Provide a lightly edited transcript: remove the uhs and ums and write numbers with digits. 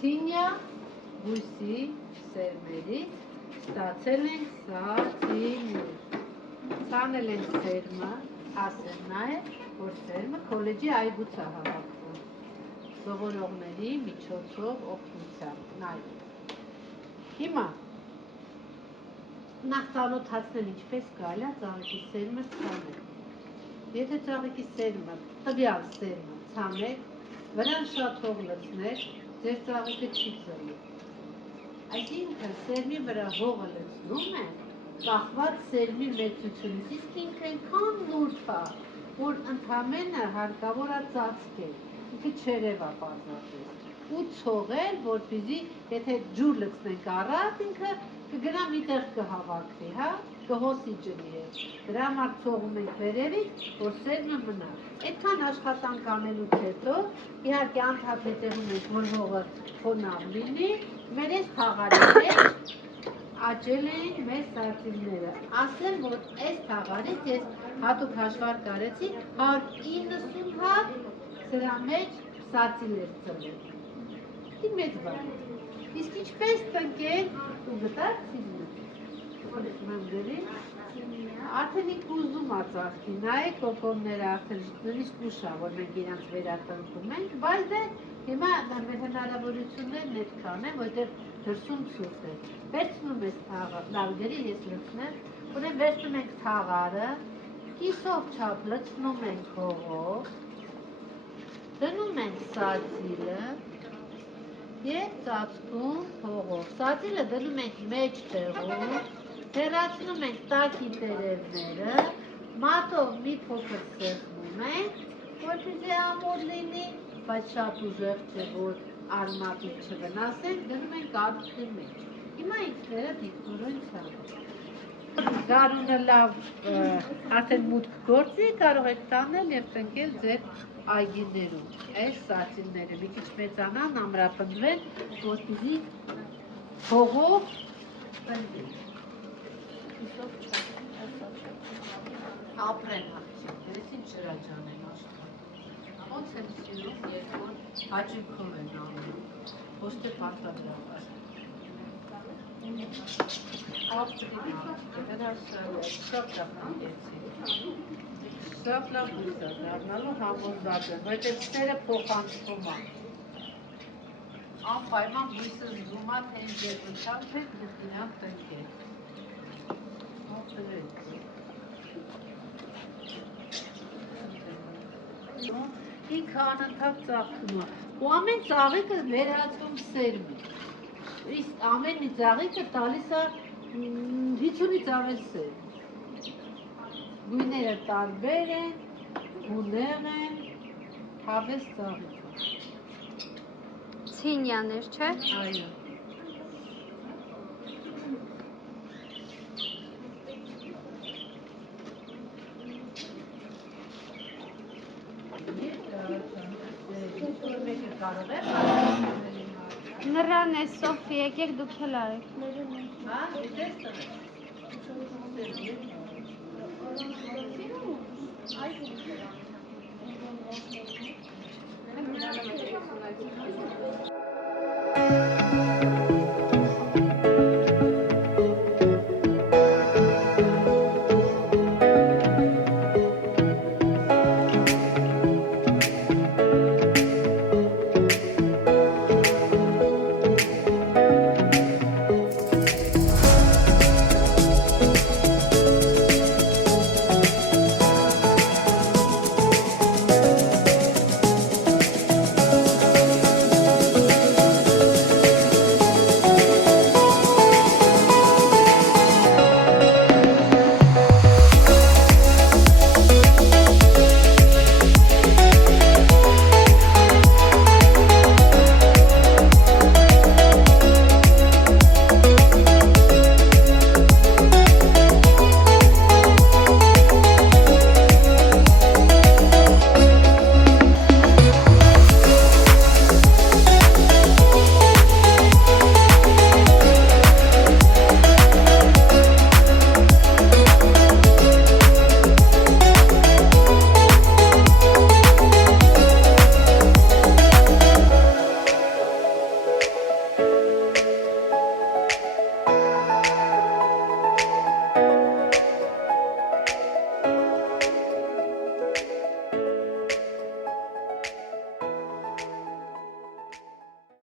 Ցինյա բույսի սերմերից ստացել ենք սացինուր։ Ցանել ենք սերմը, ասեմ նաև, որ սերմը քոլեջի այգուց է հավաքվում։ Սովորողների միջոցով օգնությամբ նայեք։ Հիմա նախ ծանոթացնել ինչպես կարելի է ծաղիկի սերմը ցանել։ Եթե ծաղիկի սերմը, տվյալ սերմը ցանեք, վրան շատ հող լցնեք, ձեր ծաղիկը չի ծլի։ Այսինքն սերմի վրա հողը լցնում է կախված սերմի մեծությունից, իսկ ինքը այնքան նուրբ է, որ ընդամենը հարկավոր է ծածկել, ինքը չերև է պարզապես, ու ցողել, որպեսզի եթե ջուր լցնենք առատ, ինքը կգնա միտեղ կհավաքվի, հա, կհոսի ջրի հետ։ Դրա համար ցողում ենք վերևից, որ սերմը մնա։ Այդքան աշխատանք անելուց հետո, իհարկե անդադ հետևում ենք, որ հողը խոնավ լինի, մեր այս թաղարի մեջ աճել են մեր սացինները։ Ասեմ, որ այս թաղարից ես հատուկ հաշվարկ արեցի 190 հատ սրա մեջ սացիներ ծլել։ Դի մեծ բան։ Իսկ ինչպես տնկել ու գտար ցինը։ Արդեն ինք ուզում է ծաղկի, նայեք կոկոնները արդեն նույնիսկ ուշ է, որ մենք իրանց վերատնկում ենք, բայց դե հիմա մեր հնարավորություններն այդքան են, որտեղ դրսում ցուրտ է։ Վերցնում ես թաղը, լավ գերի ես լցնեմ, ուրեմն վերցնում ենք թաղարը, կիսով չափ լցնում ենք հողով, դնում ենք սացիլը և ծածկում հողով։ Սացիլը դնում ենք մեջ տեղում, հեռացնում ենք տակի տերևները, մատով մի փոքր սեղմում ենք, որպեսզի ամուր լինի, բայց շատ ուժեղ չէ, որ արմատից չվնասենք, դնում ենք ածուխի մեջ։ Հիմա ինքները դիքնորեն ցանում։ Գարունը լավ արդեն մուտք գործի, կարող եք տանել և տնկել ձեր այգիներում։ Այս սացինները մի քիչ մեծանան, ամրապնդվեն, որպեսզի հողով տնկեն։ Ապրեն աղջիկներս, ինչ շրաջան են աշխարհում։ Ոնց եմ սիրում, երբ որ հաճույքով են անում, ոչ թե պարտադրաբար։ Շատ լավ հանգեցի։ Շատ լավ բույս է դառնալու, համոզված եմ, որտեղ սերը փոխանցվում է։ Անպայման բույսը զգում է, թե ինչ երկրությամբ հետ դրան տնկել։ Ինքը անընդհատ ծաղկում է, ու ամեն ծաղիկը վերածվում սերմի։ Իսկ ամեն մի ծաղիկը տալիս է 50-ից ավել սերմ։ Գույները տարբեր են, գունեղ են, հավես ծաղիկ է։ Ցինյաներ, չէ՞։ Այո։ Նրան է Սոֆի, եկեք դուք էլ արեք։ Հա, դες տղա։